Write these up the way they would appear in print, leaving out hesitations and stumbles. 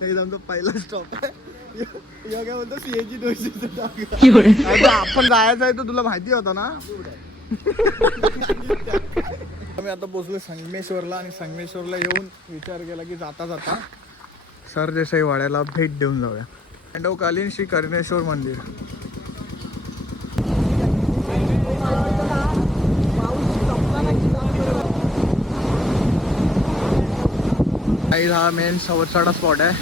काही आमचा पहिला स्टॉप आहे. योग्य म्हणतो सीएनजी 200. आपण जायचं आहे तर तुला माहिती होता ना. आम्ही आता पोहोचलो संगमेश्वरला आणि संगमेश्वरला येऊन विचार केला की जाता जाता सरदेसाई वाड्याला भेट देऊन जाऊया. खंडोकालीन श्री कर्णेश्वर मंदिर. हा मेन सवतसाडा स्पॉट आहे.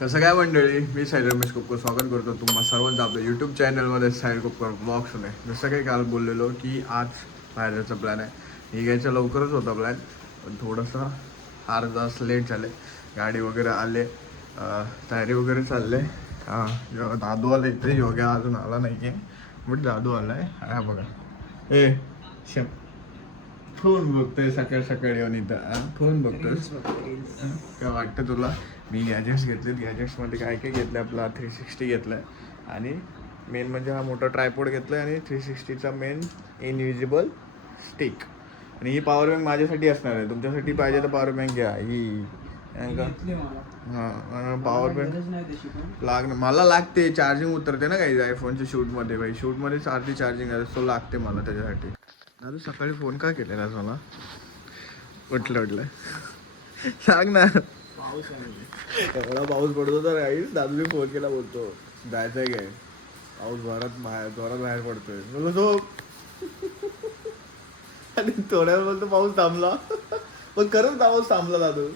कसं काय मंडळी, मी साहिल रमेश कोपकर स्वागत करतो तुम्हा सर्वांचं आपल्या यूट्यूब चॅनलमध्ये साहिल कोपकर ब्लॉग्समध्ये. जसं काही काल बोललेलो की आज बाहेर जायचा प्लॅन आहे. निघायचा लवकरच होता प्लॅन, पण थोडंसं अर्धा तास लेट झाले. गाडी वगैरे आले, तयारी वगैरे चालले. दादू आला इथे, योग्या अजून आला नाही की, बट दादू आला आहे. हा बघा, ए शप फोन बघतोय सकाळ सकाळी येऊन इथं. फोन बघतोस काय वाटतं तुला? मी गॅजेट्स घेतले. गॅजेट्समध्ये काय काय घेतलं, आपला 360 घेतला आहे आणि मेन म्हणजे हा मोठा ट्रायपॉड घेतला आहे आणि 360चा मेन इनविजिबल स्टिक. आणि ही पॉवर बँक माझ्यासाठी असणार आहे. तुमच्यासाठी पाहिजे तर पॉवर बँक घ्या. ही हां पॉवर बँक मला लागते. चार्जिंग उतरते ना काही आयफोनच्या शूटमध्ये. भाई शूटमध्ये चार्जिंग आहे, तो लागते मला त्याच्यासाठी. दादू सकाळी फोन का केलेलास मला? उठलं सांग ना. एवढा पाऊस पडतो तर काहीच दादूने फोन केला, बोलतो जायचं आहे काय, पाऊस जोरात बाहेर पडतोय. बोललो तो आणि थोड्या वेळ बोलतो पाऊस थांबला. पण खरंच पाऊस थांबला दादू.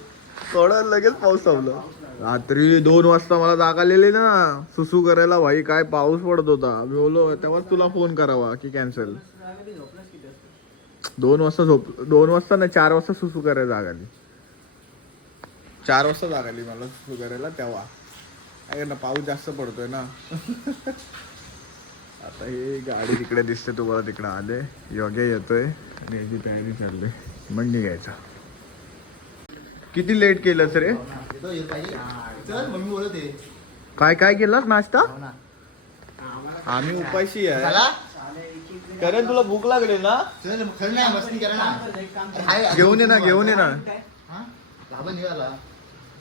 थोडा लगेच पाऊस थांबला. रात्री 2 वाजता मला जाग आलेली ना सुसू करायला. भाई काय पाऊस पडत होता. मी बोललो तेव्हाच तुला फोन करावा की कॅन्सल. 2 वाजता 2 वाजता ना 4 वाजता सुसू करायला जाग आली. 4 वाजता जाग आली मला सुसू करायला. तेव्हा काय ना पाऊस जास्त पडतोय ना. आता ही गाडी तिकडे दिसते तुम्हाला, तिकडे आले. योग्य येतोय आणि याची तयारी चालली, मग निघायचं. किती लेट केलंस रे? काय काय केलास नाश्ता? आम्ही उपाशी आहे. कारण तुला भूक लागली ना, घेऊन ये ना.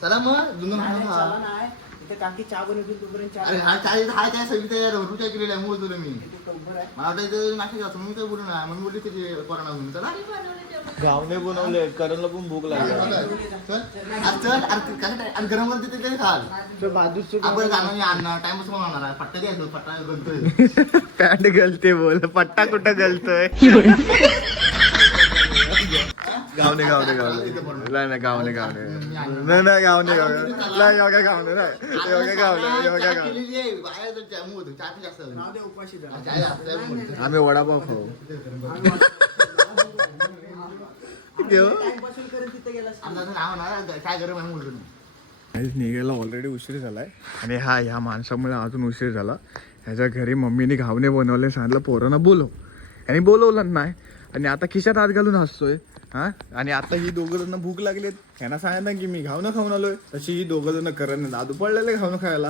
चला मग काकी चहा बनवतील तोपर्यंत केलेला आहे. बोलतो मी मला नाशिक मी काय बोलू ना, म्हणून बोलली त्याची कोरोना म्हणून. चला गावने बनवले, करणला पण भूक लागली. आणि गरम वरती ते खाल आपण जाणं आणणार टाइमच कोण आणणार आहे. पट्टा द्यायचो, पट्टा गलतोय. पॅन्ट गलते बोल, पट्टा कुठं गलतोय? गावने नाही गावने नाही गावने आम्ही वडापाव खाऊ. निघायला ऑलरेडी उशीर झालाय आणि ह्या माणसामुळे अजून उशीर झाला. ह्याच्या घरी मम्मीने घावणे बनवले, सांगितलं पोरांना बोलव. आणि बोलवलं नाही आणि आता खिशात हात घालून हसतोय. हा आणि आता ही 2 जण भूक लागलेत. ह्यांना सांगितलं की मी घावणं खाऊन आलोय, तशी ही 2 जण करण दादू पडलेले घावणं खायला.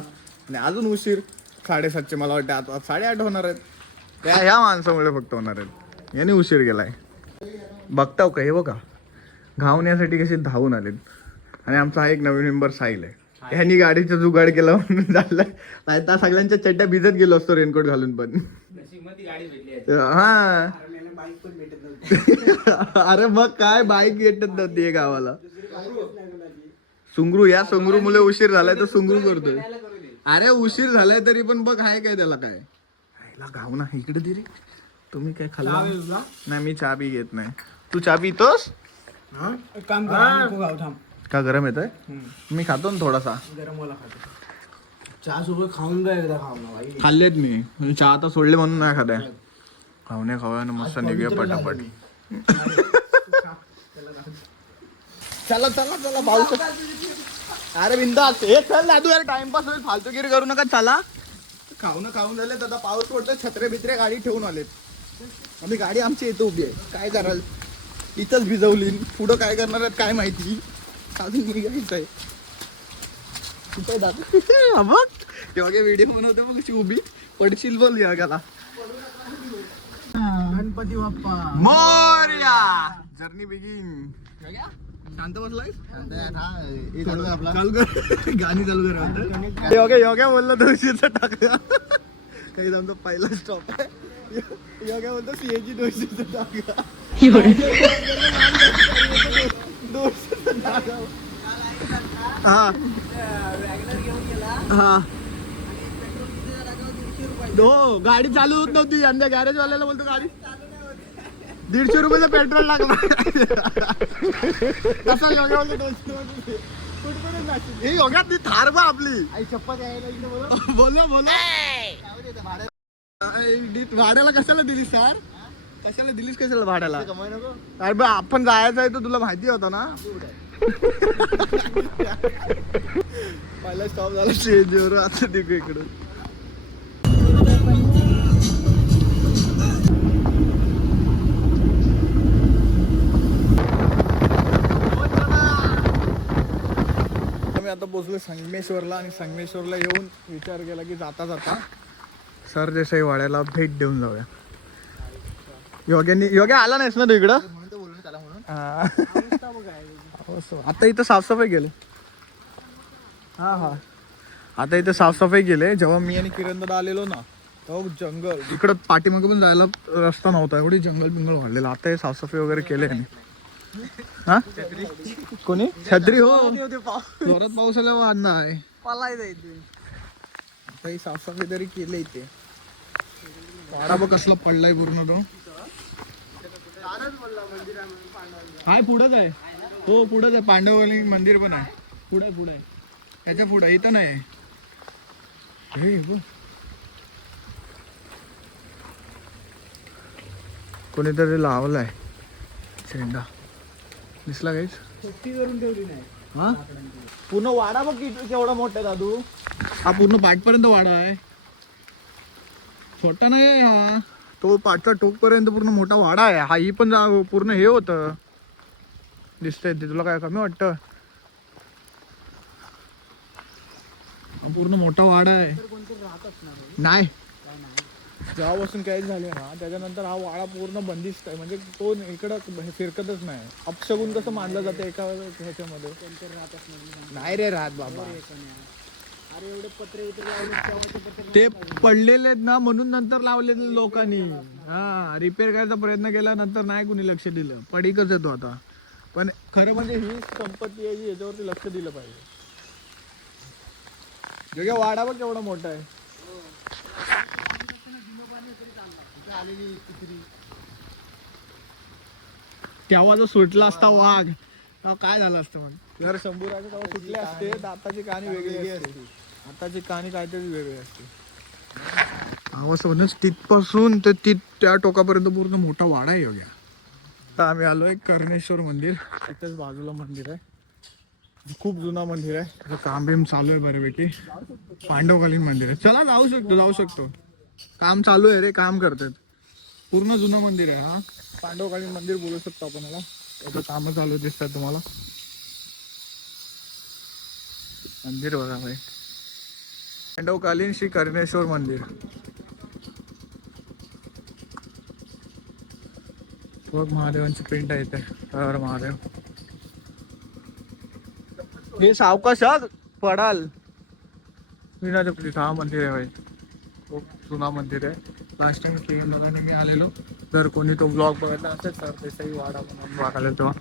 आणि अजून उशीर 7:30. मला वाटतं आता 8:30 होणार आहेत. त्या ह्या माणसामुळे फक्त होणार आहेत. याने उशीर गेलाय. बघताव का हे बघा, घावण्यासाठी कसे धावून आलेत. आणि आमचा हा एक नवीन मेंबर साहिल आहे. ह्यांनी गाडीचा जुगाड केला म्हणून झालं. नाही तर सगळ्यांच्या चड्ड्या भिजत गेलो असतो रेनकोट घालून. पण हा अरे मग काय बाईक भेटत नव्हती गावाला. सुंगरू या सुंगरू मुले उशीर झालाय तर सुंगरू करतोय. अरे उशीर झालाय तरी पण बघ आहे काय त्याला काय गाव ना इकडे दिली. तुम्ही काय खाल्ला? नाही मी चहा बी घेत नाही. तू चहा पितोस का? गरम येतोय. मी खातो ना थोडासा चहा सोबत खाऊन खाल्लेत मी. चहा आता सोडले म्हणून नाही खाताय. खावण्या मस्त निघूया पटापट. चला पाऊस. अरे बिंदास हे चल दादू यार, टाइमपास होईल, फालतूगिरी करू नका. चला खाऊन झाले. आता पाऊस पडतोय, छत्रे बित्रे गाडी ठेवून आलेत. आम्ही गाडी आमची इथं उभी आहे. काय कराल, इथंच भिजवली. पुढं काय करणार आहेत काय माहिती. अजून निघायचं आहे. कुठं दादू बघ तेव्हा व्हिडिओ बनवते मग कशी उभी. पडशील बोल या गाला. गणपती बाप्पा मोरया. Journey begin. शांत बसलाय आपला चालू कर गाणी चालू कर योग्या बोललो 200चा टाका काही आमचा पहिला स्टॉप आहे योग्या बोलतो सीएजी 200चा टाका 200चा टाका हा हा हो गाडी चालू होत नव्हती अंध्या गॅरेज वाल्याला बोलतो गाडी 150 रुपयाचं पेट्रोल लागला कसा योग्या बोलतो 200 हे योग्यात ती थार बा आपली आई चप्पल यायला इकडे बोलव. बोलो बोलो जाऊ दे ते भाडं. भाड्याला कशाला दिलीस सर कशाला दिलीस कशाला भाड्याला कमाई नको. अरे बा आपण जायचं आहे तर तुला माहिती होतं ना पहिला स्टॉप झाला स्टेजवर आता तिकडे इकडं आम्ही आता पोहोचलो संगमेश्वरला आणि संगमेश्वरला येऊन विचार केला की जाता जाता सरदेसाई वाड्याला भेट देऊन जाऊया योग्या आला नाहीस ना तू इकडं म्हणून तर बोललो ना त्याला म्हणून. आता इथं साफसफाई केली हा हा आता इथं साफसफाई केली जेव्हा मी आणि किरण दादा आलेलो ना तेव्हा जंगल इकडं पाठीमागे पण जायला रस्ता नव्हता एवढी जंगल बिंगल वाढलेला आता हे साफसफाई वगैरे केले हा कोणी छत्री हो जोरात पाऊस आला वाढणार आहे आता ही साफसफाई तरी केली इथे वाडा बघ कसला पडलाय पूर्ण तो हाय पुढंच आहे हो पुढंच आहे पांडवली मंदिर पण आहे पुढे पुढे त्याच्या पुढे इथं नाही हे बघ. कोणीतरी लावलाय झेंडा दिसला काहीच करून ठेवली नाही हा पूर्ण वाडा बघ किती केवढा मोठा आहे दादू हा पूर्ण पाठपर्यंत वाडा आहे छोटा नाही हा तो पाठचा टोक पर्यंत पूर्ण मोठा वाडा आहे हा ही पण पूर्ण हे होतं दिसतंय ते तुला काय कमी वाटतं हा पूर्ण मोठा वाडा आहे नाही जेव्हापासून काही झाले ना त्याच्यानंतर हा वाडा पूर्ण बंदिस्त आहे म्हणजे तो इकडं फिरकतच नाही अपशगुन कसं मानलं जातं एका ह्याच्यामध्ये नाही रे राहत बाबा अरे एवढे पत्रे उतरे ते पडलेले आहेत ना म्हणून नंतर लावलेले लोकांनी हा रिपेअर करायचा प्रयत्न केला नंतर नाही कुणी लक्ष दिलं पडीकच येतो आता पण खरं म्हणजे ही संपत्ती आहे जी याच्यावरती लक्ष दिलं पाहिजे जग्या वाडा बघ केवढा मोठा आहे तेव्हा जो सुटला असता वाघ तेव्हा काय झालं असतं मग जर शंभूराजे तेव्हा सुटले असते तर आताची कहाणी वेगळी असते आताची कहाणी काहीतरी वेगळी असते म्हणून तिथपासून तर त्या टोकापर्यंत पूर्ण मोठा वाडा आहे योग्या आता आम्ही आलोय कर्णेश्वर मंदिर तिथेच बाजूला मंदिर आहे खूप जुना मंदिर आहे काम बिम चालू आहे बऱ्यापैकी पांडवकालीन मंदिर आहे चला जाऊ शकतो काम चालू आहे रे काम करतात पूर्ण जुनं मंदिर आहे हा पांडवकालीन मंदिर बोलू शकतो आपण याला त्याचं काम चालू दिसतात तुम्हाला मंदिर बघा भाई पांडवकालीन श्री कर्णेश्वर मंदिर बघ महादेवांची प्रिंट आहे इथे हर महादेव हे सावकाशात पडाल विनाच्या हा मंदिर आहे भाई खूप जुना मंदिर आहे लास्ट टाइम किरण मी आलेलो तर कोणी तो ब्लॉग बघितला असेल तर देसाई वाडा म्हणून ब्लॉग आलेला तेव्हा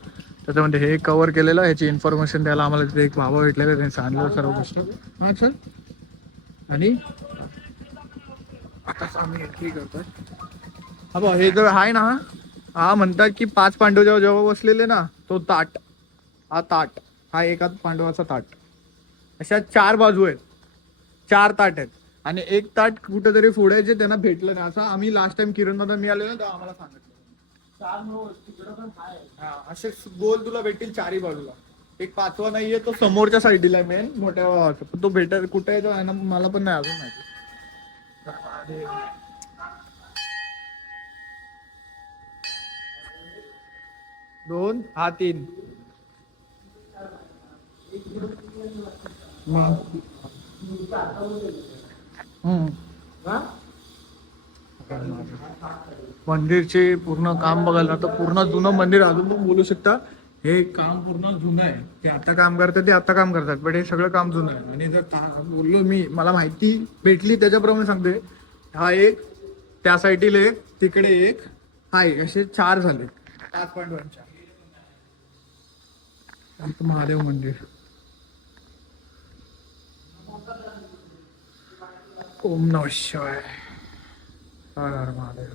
त्याच्यामध्ये हे कव्हर केलेलं ह्याची इन्फॉर्मेशन द्यायला आम्हाला तिथे एक बाबा भेटलेले त्यांनी सांगितलं सर्व गोष्ट हा सर आणि आताच आम्ही एंट्री करतोय हा बा हे जर आहे ना हा म्हणतात की 5 पांडव जेव्हा बसलेले ना तो ताट हा एका पांडवाचा ताट अशा 4 बाजू आहेत 4 ताट आहेत आणि एक ताट कुठेतरी पुढे जे त्यांना भेटलं नाही असं आम्ही लास्ट टाइम किरण दादा मी आलेलो तेव्हा आम्हाला सांगितलं असे गोल तुला भेटतील 4ही बाजूला एक 5वा नाहीये तो समोरच्या साईडला मेन मोठ्या भावाचा पण तो भेट कुठे आहे तो मला पण नाही अजून माहिती 2 हा 3 मंदिरचे पूर्ण काम बघायला तर पूर्ण जुनं मंदिर अजून पण बोलू शकता. हे काम पूर्ण जुनं आहे. ते आता काम करतात ते आता काम करतात, पण हे सगळं काम जुनं आहे. आणि जर बोललो मी, मला माहिती भेटली त्याच्याप्रमाणे सांगते. हा एक, त्या साईडील एक, तिकडे एक, हा एक, असे 4 झाले. 5.1 महादेव मंदिर. ओम नमः शिवाय. हर हर महादेव.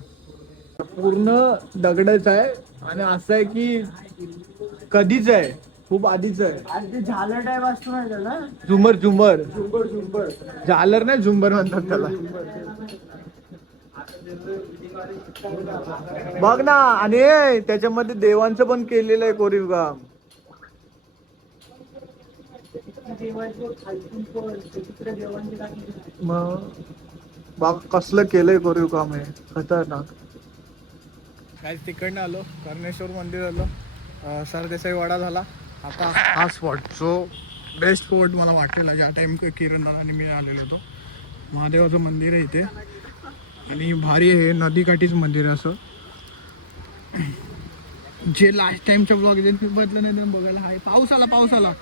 पूर्ण दगडच आहे आणि असं आहे की कधीच आहे, खूप आधीच आहे. आणि ते झालं टाईप असतो ना त्याला, झुंबर झुंबर झुंबर झुंबर. झालर नाही, झुंबर म्हणतात त्याला. बघ ना, आणि त्याच्यामध्ये देवांचं पण केलेलं आहे कोरीव काम. मग बाग कसलं केलंय कोरीव काम आहे, खतरनाक. काय तिकडनं आलो, कर्णेश्वर मंदिर आलो, सरदेसाई वाडा झाला. आता हा स्पॉट जो बेस्ट स्पॉट मला वाटलेला, ज्या टाइम किरण दादा आणि मी आलेलो होतो. महादेवाचं मंदिर आहे इथे आणि भारी आहे, नदीकाठीच मंदिर आहे. असं जे लास्ट टाइमच्या ब्लॉग मी बदलं नाही ते बघायला. हाय पाऊस आला, पाऊस आला,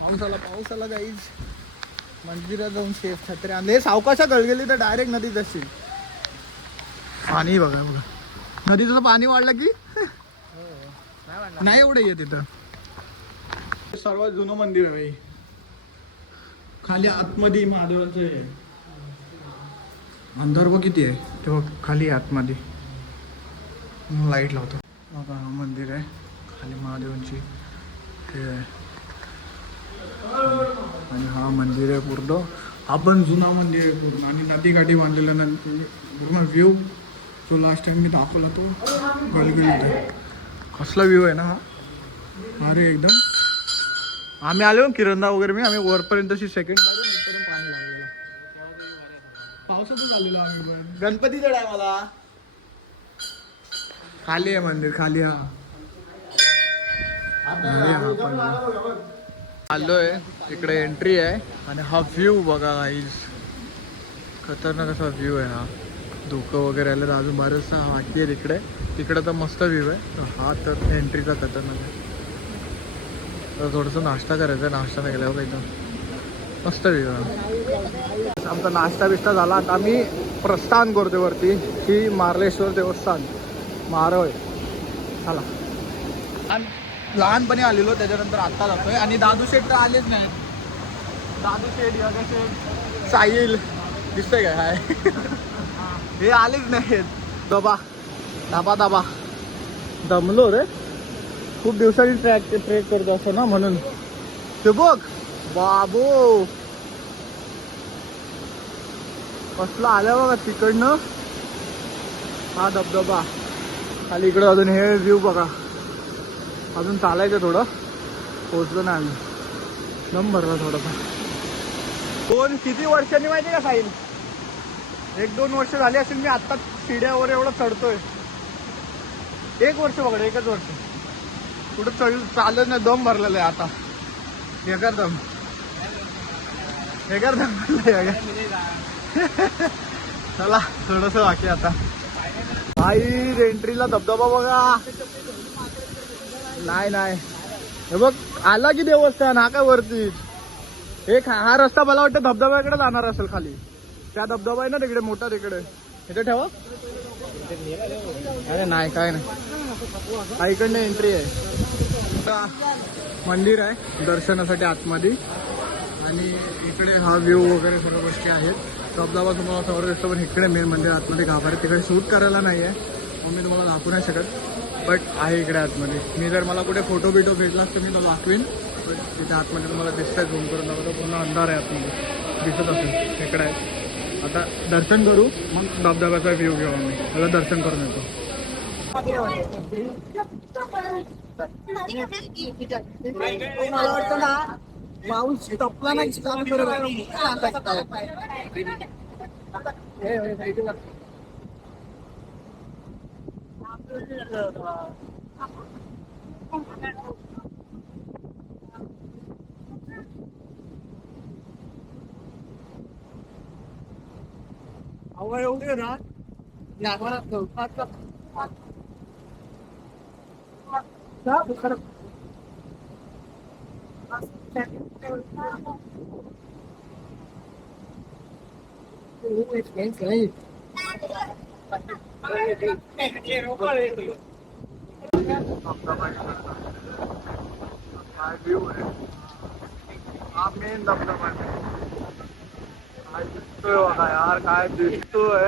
पाऊस आला, पाऊस आला गाईज. मंदिरात जाऊन सेफ छत्री आणले. सावकाशा गळगेली तर डायरेक्ट नदीत असतील. पाणी बघा बघा, नदीचं पाणी वाढलं की नाही एवढं येत इथं. सर्वात जुनं मंदिर आहे. खाली आतमध्ये महादेवाचं आहे. अंधार बघ किती आहे तेव्हा. खाली आतमध्ये लाईट लावतो बघा. हा मंदिर आहे, खाली महादेवांची हे आहे. आणि हा मंदिर आहे पूर्ण. हा पण जुना मंदिर आहे पूर्ण आणि नदीकाठी बांधलेलं नंतर पूर्ण व्ह्यू जो लास्ट टाइम मी दाखवला तो गलगलीत आहे. कसला व्ह्यू आहे ना हा. अरे एकदम. आम्ही आलो किरणदा वगैरे मी, आम्ही वरपर्यंत अशी सेकंड काढून इथपर्यंत पाणी लागलेलं. पावसातच आलेलो आम्ही पण गणपतीच्या टायमाला. खाली आहे मंदिर, खाली. हा आलोय इकडे, एंट्री आहे आणि हा व्ह्यू बघा गाईज. खतरनाक असा व्ह्यू आहे हा. धुकं वगैरे आलं तर अजून बरंचसा वाटते तिकडे. तिकडे तर मस्त व्ह्यू आहे. हा तर एंट्रीचा खतरनाक आहे. तर थोडंसं नाश्ता करायचा, नाश्ता नाही केला एकदम मस्त व्ह्यू आहे. आमचा नाश्ता बिस्टा झाला. आता आम्ही प्रस्थान करतो वरती, की मार्लेश्वर देवस्थान मारळ. चला. लहानपणी आलेलो, त्याच्यानंतर आत्ता जातोय. आणि दादू शेठ तर आलेच नाही. दादू शेठ, योगा शेठ, साहिल दिसतंय काय? हाय हे आलेच नाहीत. दबा दाबा दाबा दमलो रे, खूप दिवसांनी ट्रेक करतो असं ना, म्हणून. ते बघ बाबू कसला आल्या बघा तिकडनं हा धबधबा. खाली इकडं अजून हे व्ह्यू बघा. अजून चालायचं थोडं, पोहोचलो ना आम्ही. दम भरला थोडासा. किती वर्षांनी माहिती का साहिल? 1-2 वर्ष झाली असेल मी आत्ता शिड्यावर एवढं चढतोय. 1 वर्ष बघा, 1च वर्ष. कुठं चालत नाही, दम भरलेला आहे आता. बेकार दम चला थोडस बाकी आता. भाई एंट्रीला धबधबा बघा. नाही हे बघ आला की देवस्थान. हा काय वरती एक हा रस्ता मला वाटतं धबधब्याकडे जाणार असेल. खाली त्या धबधबा आहे ना तिकडे मोठा, तिकडे इथे ठेवा. अरे नाही काय नाही, हा इकडनं एंट्री आहे. मंदिर आहे दर्शनासाठी आतमध्ये. आणि इकडे हा व्ह्यू वगैरे सगळ्या गोष्टी आहेत. धबधबा तुम्हाला समोर दिसतो, पण इकडे मेन मंदिर आतमध्ये गाभार. तिकडे शूट करायला नाही आहे मग मी तुम्हाला दाखवू नाही शकत, बट आहे इकडे आतमध्ये. मी जर मला कुठे फोटो बिटो भेटला तर मी तो दाखवीन. बट तिथे आतमध्ये तुम्हाला दिसतंय, झूम करून दाखवतो. पूर्ण अंधार आहे आतमध्ये, दिसत असेल. इकडे आहे. आता दर्शन करू, मग धबधब्याचा व्ह्यू घेऊ आम्ही. त्याला दर्शन करून येतो. मला वाटतं ना पाऊस तपला नाही. हवा एवढी ना काय व्ह्यू आहे हा मेन धबधबा आहे. काय दिसतोय बघा यार काय दिसतोय.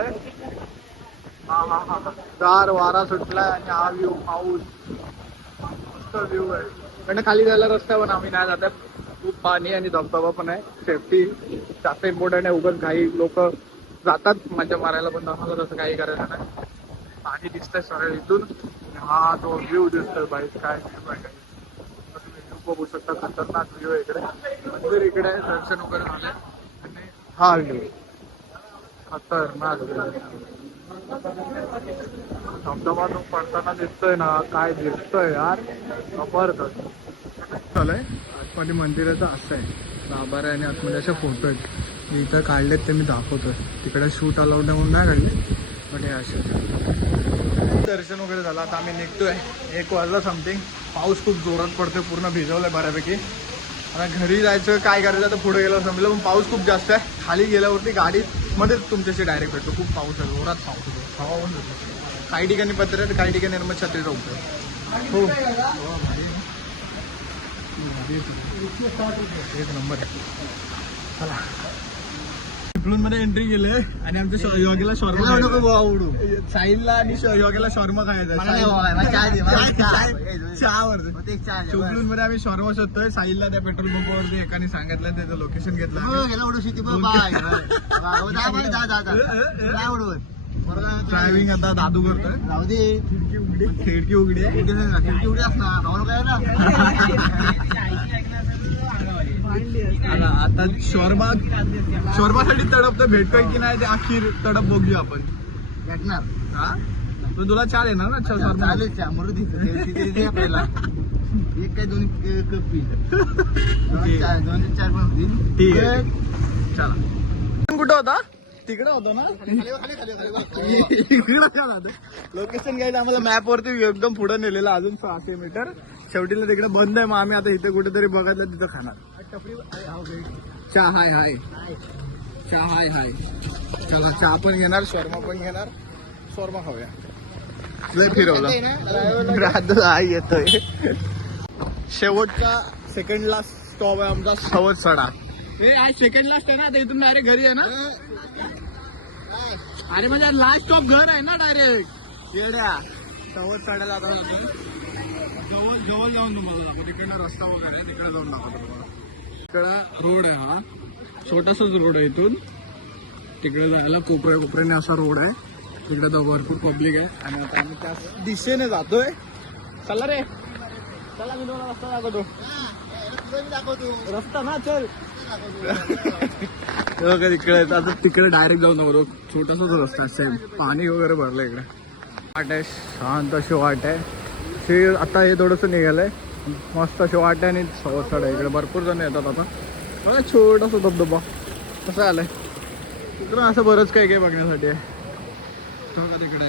हा हा हा गार वारा सुटलाय आणि हा व्ह्यू पाऊस मस्त व्ह्यू आहे. कारण खाली जायला रस्ता पण आम्ही नाही जातात. खूप पाणी आणि धबधबा पण आहे. सेफ्टी जास्त इम्पॉर्टंट आहे. उगाच काही लोक जातात मजा मारायला पण आम्हाला तसं काही करायचं नाही. पाणी दिसतंय सरळ इथून. हा तो व्ह्यू दिसतोय बाई काय व्ह्यू आहे. तुम्ही व्ह्यू बघू शकता खतरनाक व्ह्यू आहे इकडे. मंदिर इकडे आहे दर्शन वगैरे झालंय आणि हा व्ह्यू खतरनाक धबधबा तो पडताना दिसतोय ना काय दिसतोय यार जबरदस्त झालंय. आतमध्ये मंदिराचं असं आहे गाभारा आहे आणि आतमध्ये अशा फोटो आहेत मी इथं काढलेत ते मी दाखवतोय. तिकडे शूट अलाउड नाही म्हणून नाही काढले पण हे असे. दर्शन वगैरे झालं आता आम्ही निघतोय. 1 वाजला समथिंग. पाऊस खूप जोरात पडतोय पूर्ण भिजवलंय बऱ्यापैकी. आता घरी जायचं काय करायचं तर पुढे गेलं समजलं पण पाऊस खूप जास्त आहे. खाली गेल्यावरती गाडीत मध्येच तुमच्याशी डायरेक्ट भेटतो. खूप पाऊस आहे जोरात पाऊस होतो. हवा पण होतो. काही ठिकाणी पत्र आहे काही ठिकाणी मग छत्री रोवतोय. हो एक नंबर आहे. चला चिपळूण मध्ये एंट्री केले आणि आमच्या योगेला शॉर्मा आवडू साहिलला आणि योगेला शॉर्मा चिपळूण मध्ये आम्ही शॉर्मा शोधतोय. साहिलला त्या पेट्रोल पंपावरती एकाने सांगितलं त्याचं लोकेशन घेतलं. ड्रायव्हिंग आता दादू करतोय. जाऊ दे खिडकी उघडी आहे. खिडकी उडी असणार आता शॉर्मासाठी तडप तर भेटतोय की नाही ते अखेर तडप बघूया आपण. भेटणार हा पण तुला चाल येणार ना चालेल मरू आपल्याला एक काय 2 कप पी 2-4 पण होतील. ठीक आहे चला. कुठं होता तिकडे होतो ना लोकेशन घ्यायचं आम्हाला मॅप वरती एकदम पुढे नेलेलं अजून 600 मीटर. शेवटीला तिकडे बंद आहे. मग आम्ही आता इथे कुठेतरी बघितलं तिथं खाणार. चहा हाय हाय चहा हाय हाय. चला चहा पण घेणार शॉर्मा पण घेणार. शॉर्मा खाऊया. लय फिरवलं हाय येतोय. शेवटचा सेकंड लास्ट स्टॉप आहे आमचा सवतसडा. आज सेकंड लास्ट आहे ना ते इथून डायरेक्ट घरी आहे ना. अरे म्हणजे लास्ट स्टॉप घर आहे ना डायरेक्ट येड्या. सवतसड्याला आता जवळ जाऊन तुम्हाला दाखवतो. तिकडनं रस्ता वगैरे तिकडे जाऊन दाखवतो तुम्हाला. तिकडं रोड आहे हा छोटासाच रोड आहे. इथून तिकडे जायला कोपऱ्याने असा रोड आहे. तिकडे तर भरपूर पब्लिक आहे आणि आता आम्ही त्या दिशेने जातोय. चला रे चला मी तुम्हाला रस्ता दाखवतो. रस्ता ना चल तिकडे आता तिकडे डायरेक्ट जाऊन नको. छोटासाच रस्ता सेम. पाणी वगैरे भरलं इकडे. वाट आहे शांत अशी वाट आहे. आता हे थोडंसं निघालंय मस्त अशी वाट आहे आणि सवतसडा इकडे भरपूर जण येतात. आता बघा छोटासा धबधबा कसं आलाय. तिकडं असं बरंच काही काही बघण्यासाठी आहे. बघा तिकडे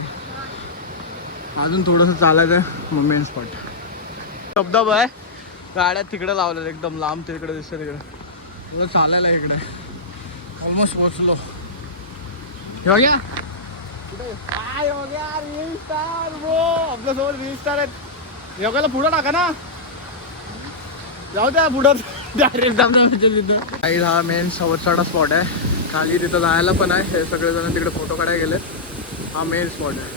अजून थोडंसं चालायचं आहे. मग मेन स्पॉट धबधबा आहे. गाड्या तिकडे लावल्या एकदम लांब तिकडे दिसतं. तिकडे थोडं चालायला इकडे ऑलमोस्ट पोहोचलो. योग्या काय योग्या रील स्टार ब्रो आपल्यासोबत रील स्टार आहेत. योग्याला पुढं टाका ना. जाऊ द्या पुढं डायरेक्ट धबधब्याच्या तिथं. हा मेन सवतसडा स्पॉट आहे. खाली तिथं जायला पण आहे. हे सगळेजण तिकडे फोटो काढायला गेले. हा मेन स्पॉट आहे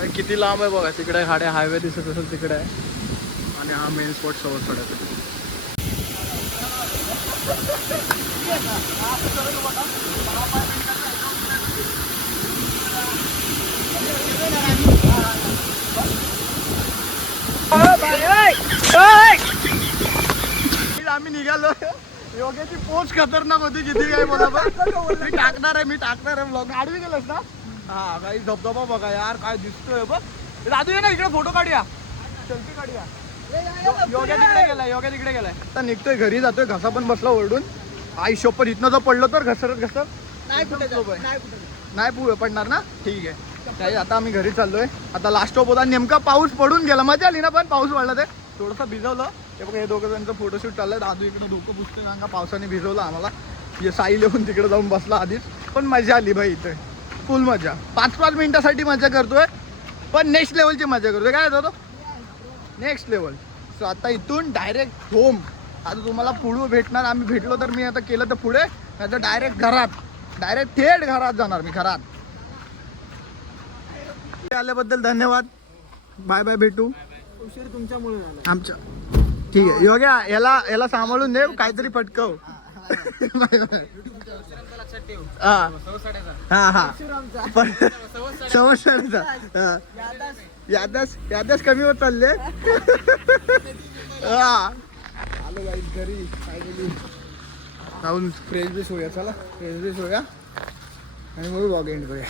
आणि किती लांब आहे बघा. तिकडे हाडे हायवे दिसत असेल तिकडे आहे आणि हा मेन स्पॉट सवतसड्याचा. आम्ही निघालो. योग्याची पोच खतरनाक होती. किती काय बोला मी टाकणार आहे ब्लॉग. आडवी गेलंस ना. हा काही धबधबा बघा यार काय दिसतोय बघ. दादू ये ना इकडे फोटो काढूया. सेल्फी काढूया. योग्या तिकडे गेलाय. आता निघतोय घरी जातोय. घसा पण बसला ओरडून. आई शोपत इथनं जर पडलं तर घसरत नाही पडणार ना. ठीक आहे काही आता आम्ही घरी चाललोय. आता लास्ट स्टॉप होता, नेमका पाऊस पडून गेला. मजा आली ना, पण पाऊस पडला ते थोडंसं भिजवलं. हे बघा हे दोघं त्यांचं फोटोशूट चाललंय. दादू इकडे डोकं पुसतोय कारण का पावसाने भिजवलं आम्हाला. हे साई येऊन तिकडे जाऊन बसला आधीच. पण मजा आली भाई इथे, फुल मजा. 5-5 मिनिटासाठी मजा करतोय, पण नेक्स्ट लेवलची मजा करतोय. काय होतं नेक्स्ट लेवल. सो आता इथून डायरेक्ट होम. आता तुम्हाला पुढं भेटणार. आम्ही भेटलो तर मी आता केलं तर पुढे, नाही तर डायरेक्ट घरात, डायरेक्ट थेट घरात जाणार मी. घरात आल्याबद्दल धन्यवाद. बाय बाय, भेटू. उशीर तुमच्यामुळे झाला आमच्या ठीक आहे. योग्या याला सांभाळून दे, काहीतरी पटकव. हा हा हा पण समस्या यादच कमी होत चालले. हा आलो गाईस घरी फायनली. जाऊन फ्रेश बीश होऊया. चला फ्रेश बीश होऊया आणि मग वॉक एंड करूया.